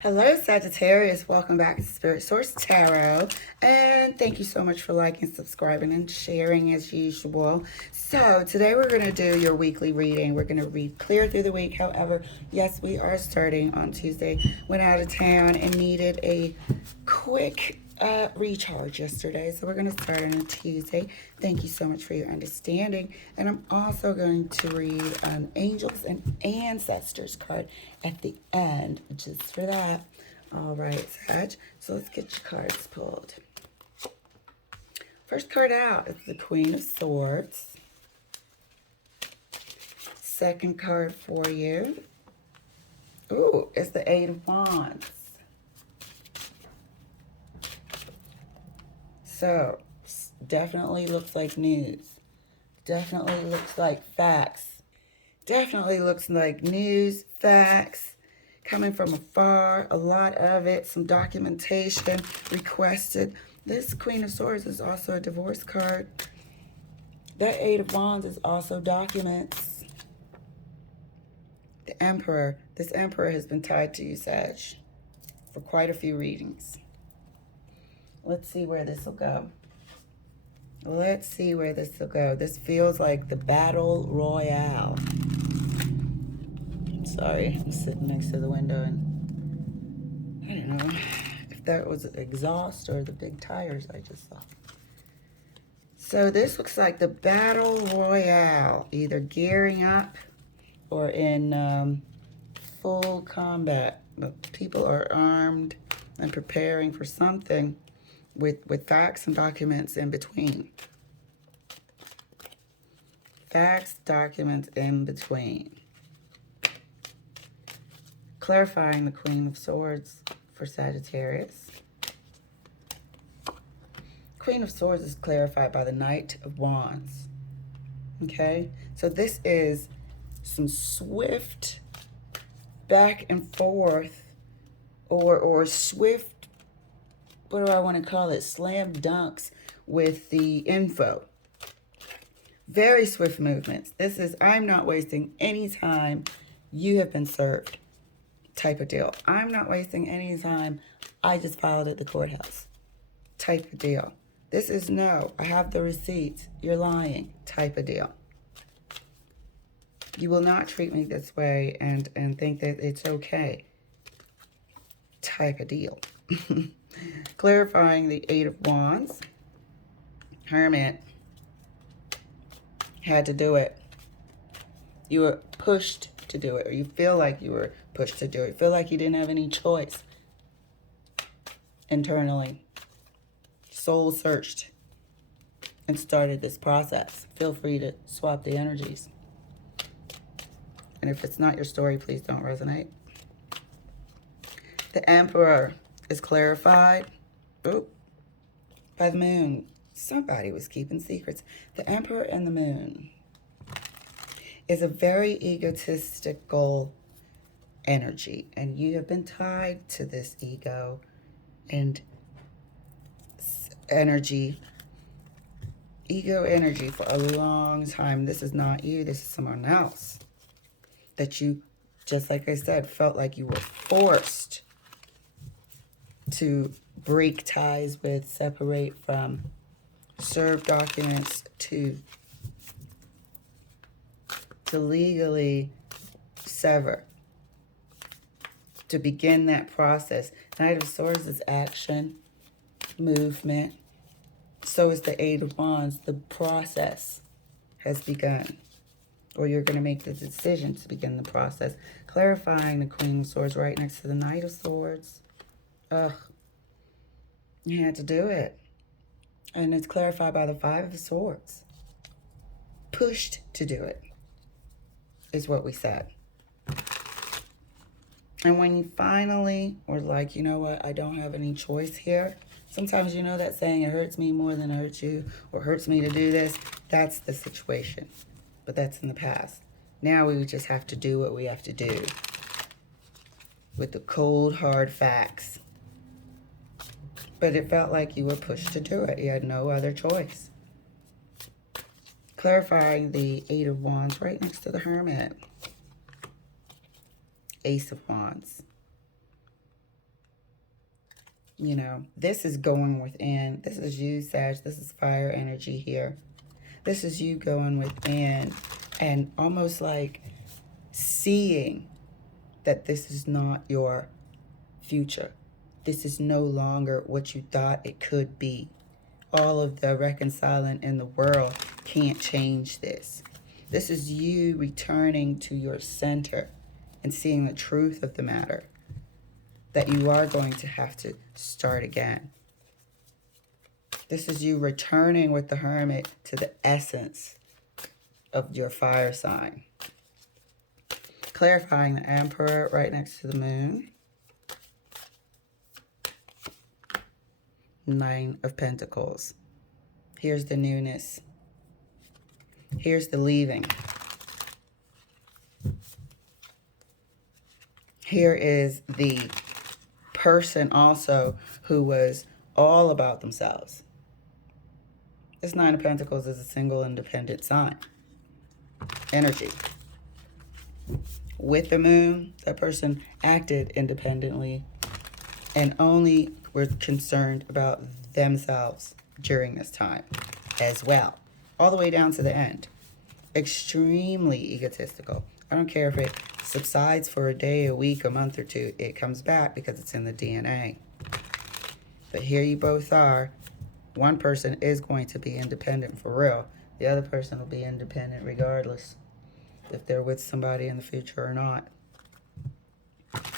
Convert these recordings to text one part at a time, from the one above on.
Hello, Sagittarius. Welcome back to Spirit Source Tarot. And thank you so much for liking, subscribing, and sharing as usual. So, today we're going to do your weekly reading. We're going to read clear through the week. However, yes, we are starting on Tuesday. Went out of town and needed a quick recharge yesterday. So, we're going to start on a Tuesday. Thank you so much for your understanding. And I'm also going to read an Angels and Ancestors card at the end, just for that. All right, Sag. So let's get your cards pulled. First card out is the Queen of Swords. Second card for you. Ooh, it's the Eight of Wands. So, definitely looks like news. Definitely looks like facts. Definitely looks like news, facts, coming from afar, a lot of it, some documentation requested. This Queen of Swords is also a divorce card. That Eight of Wands is also documents. The Emperor. This Emperor has been tied to you, Sag, for quite a few readings. Let's see where this will go. Let's see where this will go. This feels like the Battle Royale. Sorry, I'm sitting next to the window and I don't know if that was exhaust or the big tires I just saw. So this looks like the Battle Royale, either gearing up or in full combat. But people are armed and preparing for something with facts and documents in between. Facts, documents in between. Clarifying the Queen of Swords for Sagittarius. Queen of Swords is clarified by the Knight of Wands. Okay? So this is some swift back and forth or swift, what do I want to call it? Slam dunks with the info. Very swift movements. This is, I'm not wasting any time. You have been served type of deal. I'm not wasting any time. I just filed at the courthouse type of deal. This is no, I have the receipts. You're lying type of deal. You will not treat me this way and think that it's okay type of deal. Clarifying the Eight of Wands. Hermit. Had to do it. You were pushed to do it, or you feel like you were pushed to do it. You feel like you didn't have any choice internally. Soul searched and started this process. Feel free to swap the energies. And if it's not your story, please don't resonate. The Emperor is clarified. Oop, by the Moon. Somebody was keeping secrets. The Emperor and the Moon is a very egotistical energy, and you have been tied to this ego and energy, ego energy for a long time. This is not you, this is someone else that you, just like I said, felt like you were forced to break ties with, separate from, serve documents to legally sever, to begin that process. Knight of Swords is action, movement. So is the Eight of Wands. The process has begun, or you're going to make the decision to begin the process. Clarifying the Queen of Swords right next to the Knight of Swords. Ugh. You had to do it. And it's clarified by the Five of Swords. Pushed to do it is what we said. And when you finally were like, you know what, I don't have any choice here. Sometimes you know that saying, it hurts me more than it hurts you, or hurts me to do this. That's the situation. But that's in the past. Now we just have to do what we have to do with the cold, hard facts. But it felt like you were pushed to do it. You had no other choice. Clarifying the Eight of Wands right next to the Hermit. Ace of Wands. You know, this is going within. This is you, Sag. This is fire energy here. This is you going within and almost like seeing that this is not your future. This is no longer what you thought it could be. All of the reconciling in the world can't change this. This is you returning to your center and seeing the truth of the matter, that you are going to have to start again. This is you returning with the Hermit to the essence of your fire sign. Clarifying the Emperor right next to the Moon. 9 of Pentacles. Here's the newness. Here's the leaving. Here is the person also who was all about themselves. This 9 of Pentacles is a single independent sign. Energy. With the Moon, that person acted independently and only were concerned about themselves during this time as well. All the way down to the end. Extremely egotistical. I don't care if it subsides for a day, a week, a month or two. It comes back because it's in the DNA. But here you both are. One person is going to be independent for real. The other person will be independent regardless if they're with somebody in the future or not.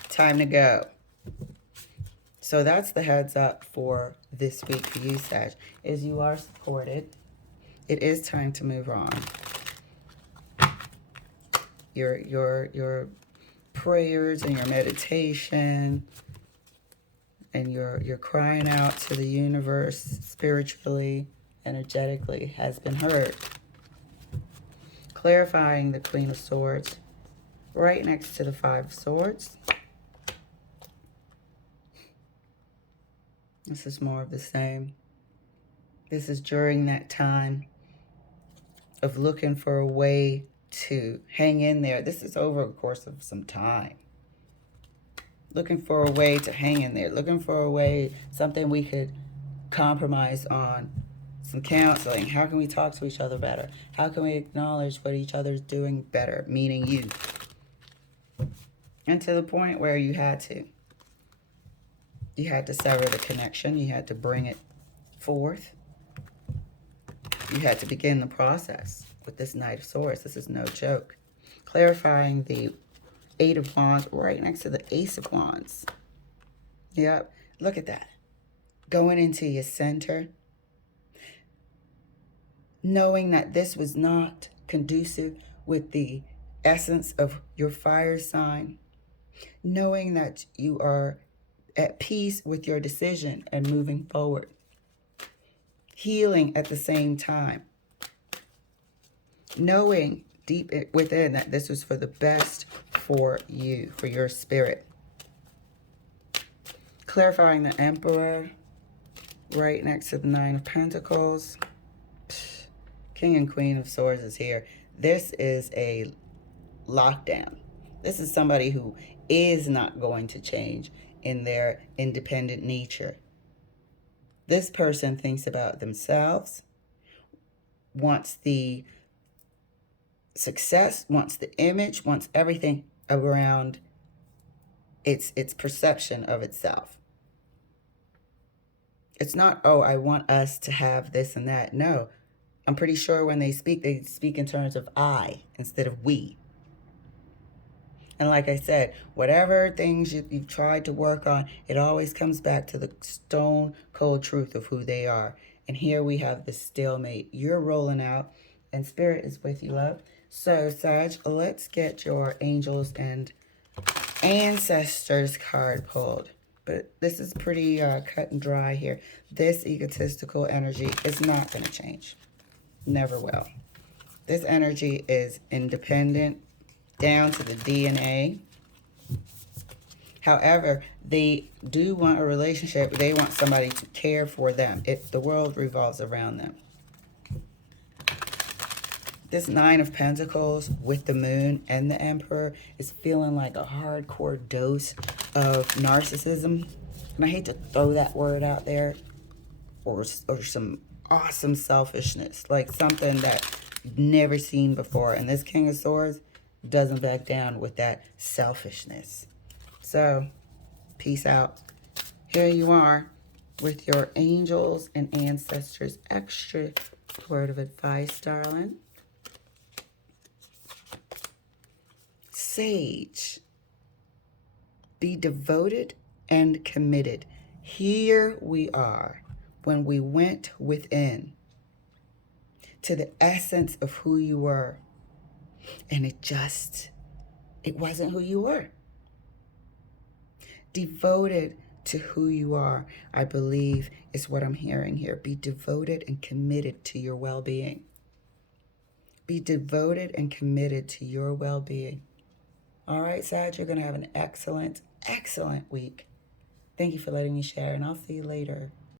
Time to go. So that's the heads up for this week for you, Sag, is you are supported. It is time to move on. Your prayers and your meditation and your crying out to the universe spiritually, energetically has been heard. Clarifying the Queen of Swords right next to the 5 of Swords. This is more of the same. This is during that time of looking for a way to hang in there. This is over a course of some time. Looking for a way to hang in there. Looking for a way, something we could compromise on. Some counseling. How can we talk to each other better? How can we acknowledge what each other's doing better, meaning you? And to the point where you had to. You had to sever the connection. You had to bring it forth. You had to begin the process with this Knight of Swords. This is no joke. Clarifying the 8 of Wands right next to the Ace of Wands. Yep. Look at that. Going into your center. Knowing that this was not conducive with the essence of your fire sign. Knowing that you are at peace with your decision and moving forward. Healing at the same time. Knowing deep within that this was for the best for you, for your spirit. Clarifying the Emperor right next to the 9 of Pentacles. King and Queen of Swords is here. This is a lockdown. This is somebody who is not going to change in their independent nature. This person thinks about themselves, wants the success, wants the image, wants everything around its perception of itself. It's not, oh, I want us to have this and that. No, I'm pretty sure when they speak in terms of I instead of we. And like I said, whatever things you've tried to work on, it always comes back to the stone cold truth of who they are. And here we have the stalemate. You're rolling out and Spirit is with you, love. So, Sag, let's get your angels and ancestors card pulled. But this is pretty cut and dry here. This egotistical energy is not going to change. Never will. This energy is independent down to the DNA. However, they do want a relationship. They want somebody to care for them. The world revolves around them. This 9 of Pentacles with the Moon and the Emperor is feeling like a hardcore dose of narcissism. And I hate to throw that word out there, or some awesome selfishness, like something that you've never seen before. And this King of Swords doesn't back down with that selfishness. So, peace out. Here you are with your angels and ancestors. Extra word of advice, darling. Sage. Be devoted and committed. Here we are when we went within to the essence of who you were. And it wasn't who you were. Devoted to who you are, I believe, is what I'm hearing here. Be devoted and committed to your well-being. Be devoted and committed to your well-being. All right, Sag, you're going to have an excellent, excellent week. Thank you for letting me share, and I'll see you later.